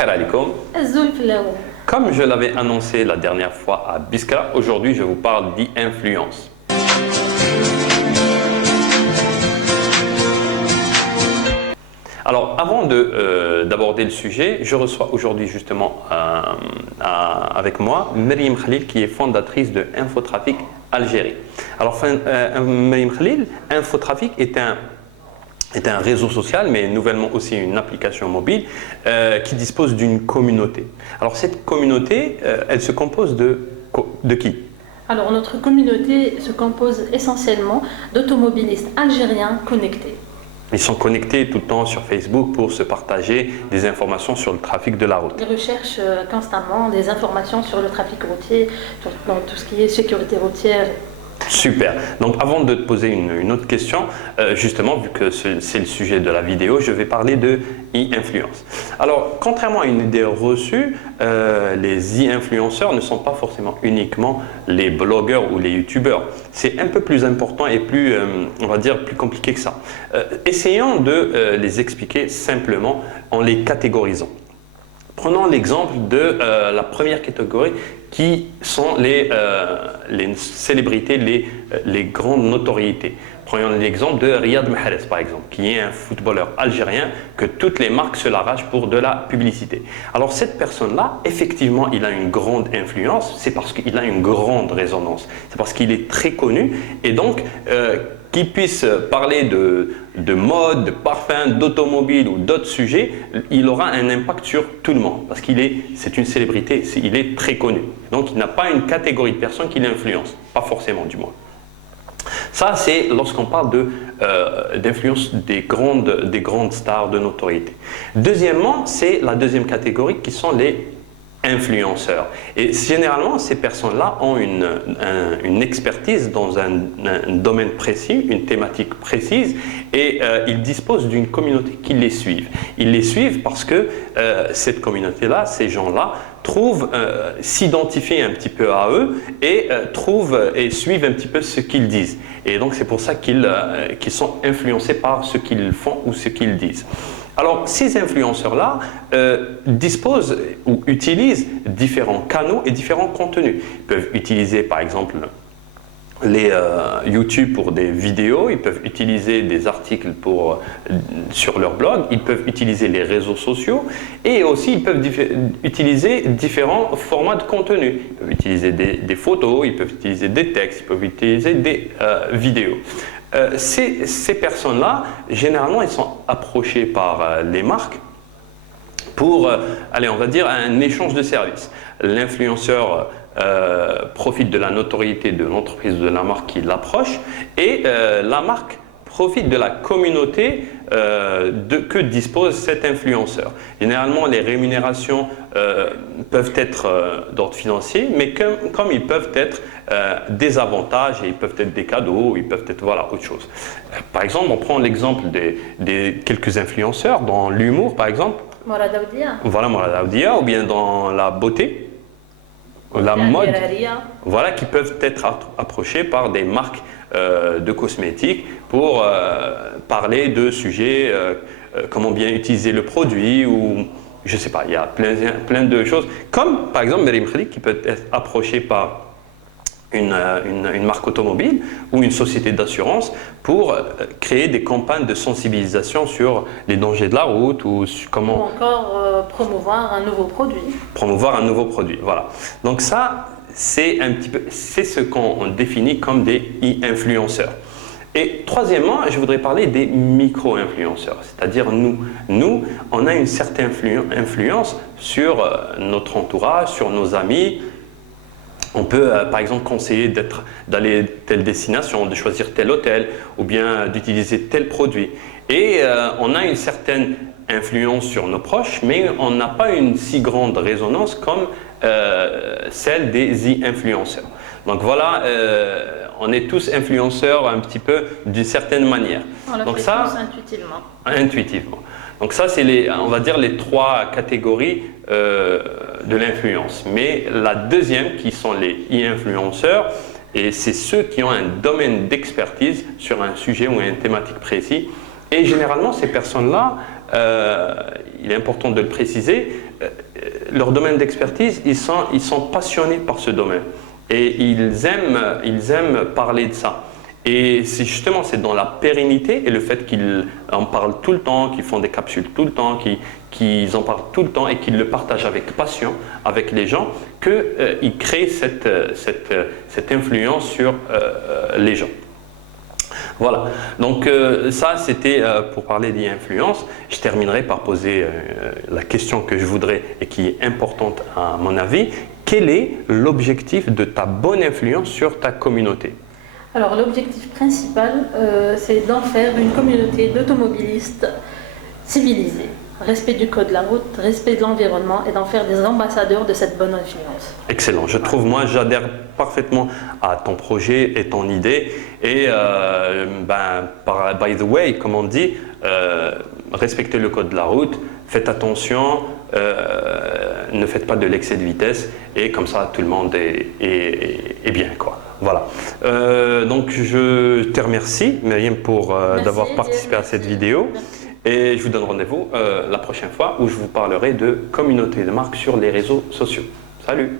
Khair alaikum. Comme je l'avais annoncé la dernière fois à Biskra, aujourd'hui je vous parle d'influence. Alors, avant d'aborder le sujet, je reçois aujourd'hui justement avec moi Maryam Khalil, qui est fondatrice de Infotrafic Algérie. Alors, Maryam Khalil, Infotrafic est un réseau social, mais nouvellement aussi une application mobile qui dispose d'une communauté. Alors, cette communauté, elle se compose de qui? Alors, notre communauté se compose essentiellement d'automobilistes algériens connectés. Ils sont connectés tout le temps sur Facebook pour se partager des informations sur le trafic de la route. Ils recherchent constamment des informations sur le trafic routier, sur tout ce qui est sécurité routière. Super. Donc avant de te poser une autre question, justement, vu que c'est le sujet de la vidéo, je vais parler de e-influence. Alors, contrairement à une idée reçue, les e-influenceurs ne sont pas forcément uniquement les blogueurs ou les youtubeurs. C'est un peu plus important et plus, on va dire, plus compliqué que ça. Essayons de les expliquer simplement en les catégorisant. Prenons l'exemple de la première catégorie qui sont les célébrités, les grandes notoriétés. Prenons l'exemple de Riyad Mahrez par exemple, qui est un footballeur algérien que toutes les marques se l'arrachent pour de la publicité. Alors cette personne-là, effectivement, il a une grande influence, c'est parce qu'il a une grande résonance, c'est parce qu'il est très connu et donc qu'il puisse parler de mode, de parfum, d'automobile ou d'autres sujets, il aura un impact sur tout le monde parce c'est une célébrité, il est très connu. Donc il n'a pas une catégorie de personnes qui l'influencent, pas forcément du moins. Ça, c'est lorsqu'on parle d'influence des grandes stars de notoriété. Deuxièmement, c'est la deuxième catégorie qui sont les influenceurs. Et généralement, ces personnes-là ont une expertise dans un domaine précis, une thématique précise, et ils disposent d'une communauté qui les suivent. Ils les suivent parce que cette communauté-là, ces gens-là, s'identifient un petit peu à eux et suivent un petit peu ce qu'ils disent. Et donc, c'est pour ça qu'ils sont influencés par ce qu'ils font ou ce qu'ils disent. Alors, ces influenceurs-là disposent ou utilisent différents canaux et différents contenus. Ils peuvent utiliser, par exemple, les YouTube pour des vidéos, ils peuvent utiliser des articles sur leur blog, ils peuvent utiliser les réseaux sociaux et aussi ils peuvent utiliser différents formats de contenu. Ils peuvent utiliser des photos, ils peuvent utiliser des textes, ils peuvent utiliser des vidéos. Ces personnes-là, généralement, ils sont approchés par les marques pour, on va dire, un échange de services. L'influenceur profite de la notoriété de l'entreprise de la marque qui l'approche et la marque profite de la communauté que dispose cet influenceur. Généralement, les rémunérations peuvent être d'ordre financier, mais comme ils peuvent être des avantages, et ils peuvent être des cadeaux, ils peuvent être autre chose. Par exemple, on prend l'exemple des quelques influenceurs dans l'humour, par exemple. Morad Aoudia. Voilà, Morad Aoudia, ou bien dans la beauté. La mode, qui peuvent être approchés par des marques de cosmétiques pour parler de sujets, comment bien utiliser le produit ou je sais pas, il y a plein de choses. Comme par exemple Maryam Khalil qui peut être approché par une marque automobile ou une société d'assurance pour créer des campagnes de sensibilisation sur les dangers de la route ou comment... Ou encore promouvoir un nouveau produit. Promouvoir un nouveau produit, voilà. Donc ça, c'est ce qu'on définit comme des e-influenceurs. Et troisièmement, je voudrais parler des micro-influenceurs, c'est-à-dire nous. Nous, on a une certaine influence sur notre entourage, sur nos amis. On peut, par exemple, conseiller d'aller telle destination, de choisir tel hôtel ou bien d'utiliser tel produit. Et on a une certaine influence sur nos proches, mais on n'a pas une si grande résonance comme celle des e-influenceurs. Donc voilà, on est tous influenceurs un petit peu d'une certaine manière. On le fait tous intuitivement. Intuitivement. Donc ça, c'est on va dire les trois catégories de l'influence. Mais la deuxième, qui sont les e-influenceurs, et c'est ceux qui ont un domaine d'expertise sur un sujet ou une thématique précis. Et généralement, ces personnes-là il est important de le préciser, leur domaine d'expertise, ils sont passionnés par ce domaine et ils aiment parler de ça. Et c'est justement dans la pérennité et le fait qu'ils en parlent tout le temps, qu'ils font des capsules tout le temps, qu'ils en parlent tout le temps et qu'ils le partagent avec passion avec les gens, qu'ils créent cette influence sur les gens. Voilà, donc ça c'était pour parler d'e-influence. Je terminerai par poser la question que je voudrais et qui est importante à mon avis. Quel est l'objectif de ta bonne influence sur ta communauté? Alors l'objectif principal, c'est d'en faire une communauté d'automobilistes civilisés. Respect du code de la route, respect de l'environnement et d'en faire des ambassadeurs de cette bonne influence. Excellent, je trouve, moi j'adhère parfaitement à ton projet et ton idée et by the way, comme on dit, respectez le code de la route, faites attention, ne faites pas de l'excès de vitesse et comme ça tout le monde est bien quoi. Voilà, donc je te remercie Myriam pour d'avoir participé à cette vidéo. Et je vous donne rendez-vous la prochaine fois où je vous parlerai de communauté de marque sur les réseaux sociaux. Salut!